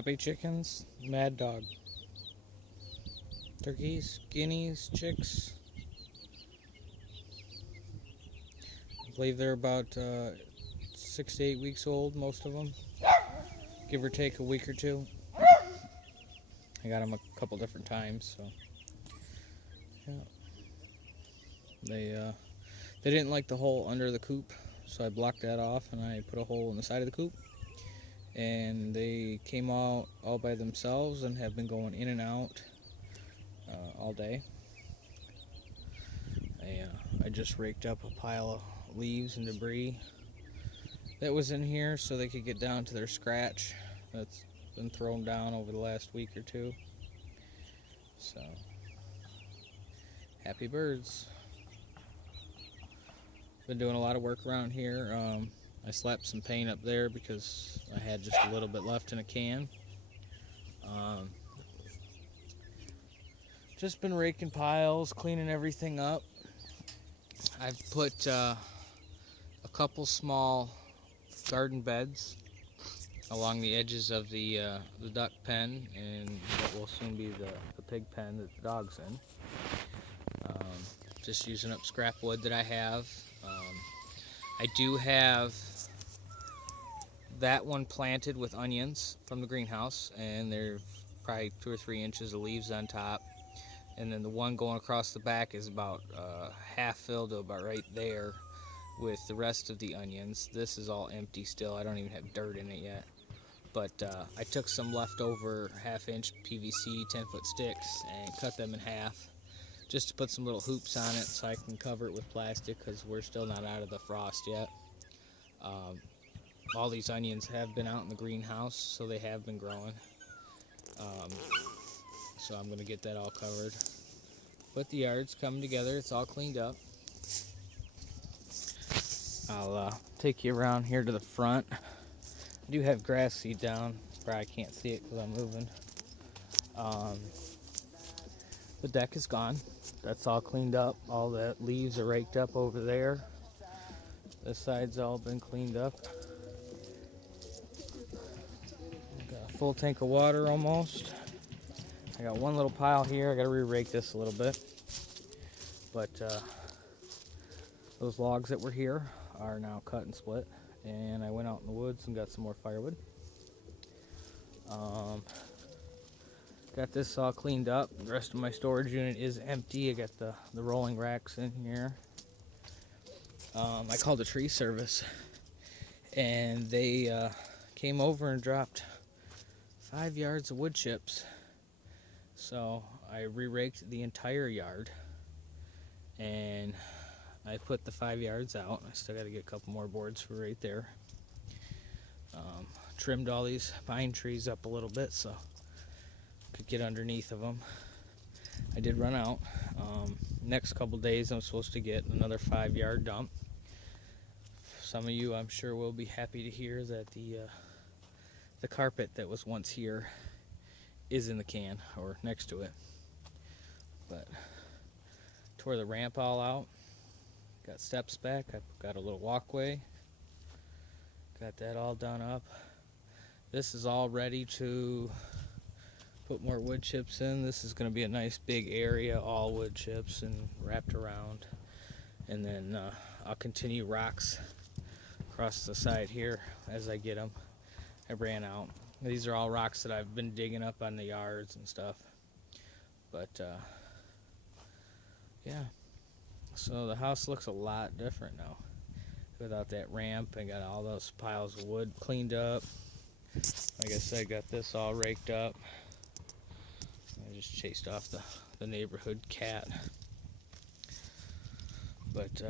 Happy chickens, mad dog. Turkeys, guineas, chicks. I believe they're about 6 to 8 weeks old, most of them. Give or take a week or two. I got them a couple different times, so yeah. They didn't like the hole under the coop, so I blocked that off and I put a hole in the side of the coop. And they came out all by themselves and have been going in and out all day. I just raked up a pile of leaves and debris that was in here so they could get down to their scratch that's been thrown down over the last week or two. So, happy birds. Been doing a lot of work around here. I slapped some paint up there because I had just a little bit left in a can. Just been raking piles, cleaning everything up. I've put a couple small garden beds along the edges of the duck pen and what will soon be the pig pen that the dog's in. Just using up scrap wood that I have. I do have that one planted with onions from the greenhouse, and there's probably 2 or 3 inches of leaves on top. And then the one going across the back is about half filled to about right there with the rest of the onions. This is all empty still. I don't even have dirt in it yet. But I took some leftover 1/2-inch PVC 10-foot sticks and cut them in half just to put some little hoops on it so I can cover it with plastic because we're still not out of the frost yet. All these onions have been out in the greenhouse, so they have been growing. So I'm going to get that all covered. But the yard's coming together. It's all cleaned up. I'll take you around here to the front. I do have grass seed down. Probably can't see it because I'm moving. The deck is gone. That's all cleaned up. All the leaves are raked up over there. This side's all been cleaned up. Got a full tank of water almost. I got one little pile here. I got to re-rake this a little bit. But those logs that were here are now cut and split. And I went out in the woods and got some more firewood. Got this all cleaned up. The rest of my storage unit is empty. I got the rolling racks in here. I called a tree service, and they came over and dropped 5 yards of wood chips. So I re-raked the entire yard, and I put the 5 yards out. I still got to get a couple more boards for right there. Trimmed all these pine trees up a little bit so I could get underneath of them. I did run out. Next couple days I'm supposed to get another 5-yard dump. Some of you I'm sure will be happy to hear that the carpet that was once here is in the can or next to it. But tore the ramp all out. Got steps back. I got a little walkway. Got that all done up. This is all ready to put more wood chips in. This is going to be a nice big area, all wood chips and wrapped around. And then I'll continue rocks across the side here as I get them. I ran out. These are all rocks that I've been digging up on the yards and stuff. But yeah, so the house looks a lot different now without that ramp. I got all those piles of wood cleaned up. Like I said, got this all raked up. I just chased off the neighborhood cat. But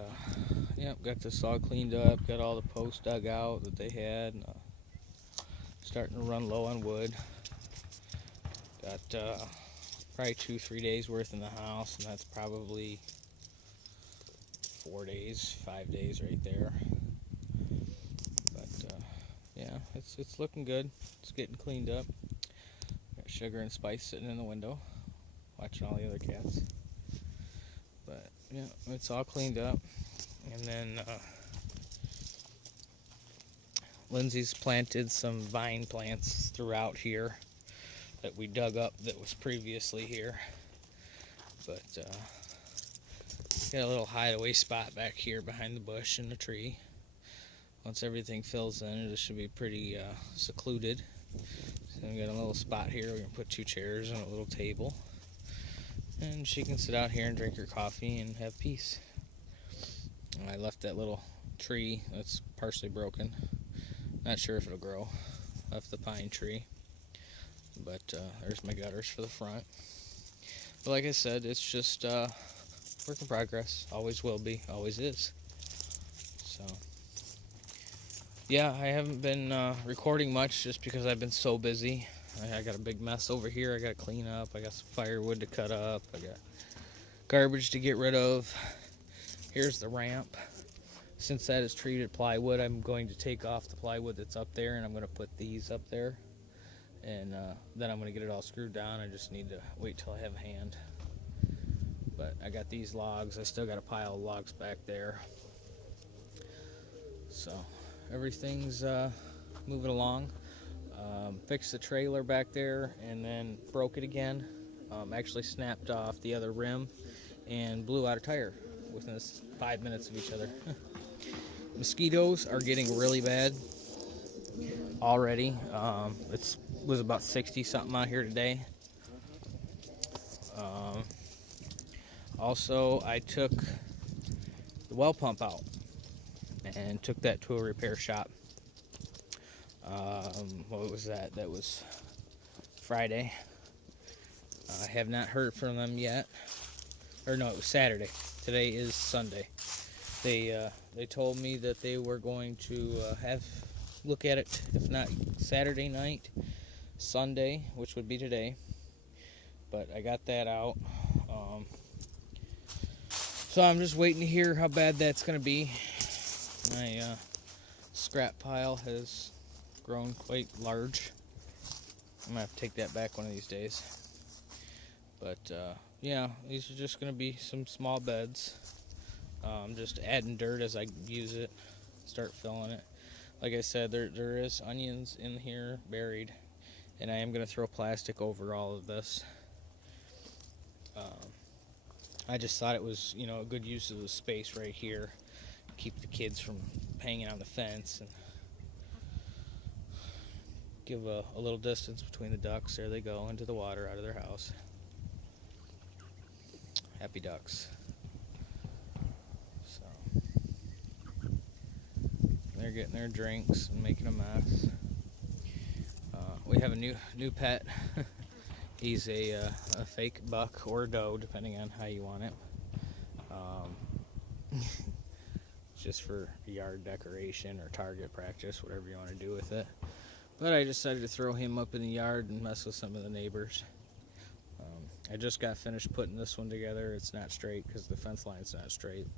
yeah, got this all cleaned up. Got all the posts dug out that they had. Starting to run low on wood. Got probably 2-3 days worth in the house, and that's probably 4 days, 5 days right there. But yeah, it's looking good. It's getting cleaned up. Got Sugar and Spice sitting in the window, watching all the other cats. But yeah, it's all cleaned up. And then Lindsay's planted some vine plants throughout here that we dug up that was previously here. But got a little hideaway spot back here behind the bush and the tree. Once everything fills in, it should be pretty secluded. So we got a little spot here. We're gonna put 2 chairs and a little table, and she can sit out here and drink her coffee and have peace. And I left that little tree that's partially broken. Not sure if it'll grow. Left the pine tree, but there's my gutters for the front. But like I said, it's just work in progress. Always will be. Always is. So. Yeah, I haven't been recording much just because I've been so busy. I got a big mess over here I got to clean up. I got some firewood to cut up. I got garbage to get rid of. Here's the ramp. Since that is treated plywood, I'm going to take off the plywood that's up there, and I'm going to put these up there. And then I'm going to get it all screwed down. I just need to wait till I have a hand. But I got these logs. I still got a pile of logs back there. So everything's moving along. Fixed the trailer back there and then broke it again. Actually snapped off the other rim and blew out a tire within 5 minutes of each other. Mosquitoes are getting really bad already. It was about 60 something out here today. Also, I took the well pump out and took that to a repair shop. What was that? That was Friday. I have not heard from them yet. Or no, it was Saturday. Today is Sunday. They told me that they were going to look at it, if not Saturday night, Sunday, which would be today. But I got that out. So I'm just waiting to hear how bad that's going to be. My scrap pile has grown quite large. I'm going to have to take that back one of these days. But yeah, these are just going to be some small beds. Just adding dirt as I use it, start filling it. Like I said, there is onions in here buried, and I am going to throw plastic over all of this. I just thought it was, a good use of the space right here. Keep the kids from hanging on the fence and give a little distance between the ducks. There they go into the water out of their house. Happy ducks. So they're getting their drinks and making a mess. We have a new pet. He's a fake buck or a doe, depending on how you want it. Just for yard decoration or target practice, whatever you want to do with it. But I decided to throw him up in the yard and mess with some of the neighbors. I just got finished putting this one together. It's not straight because the fence line's not straight.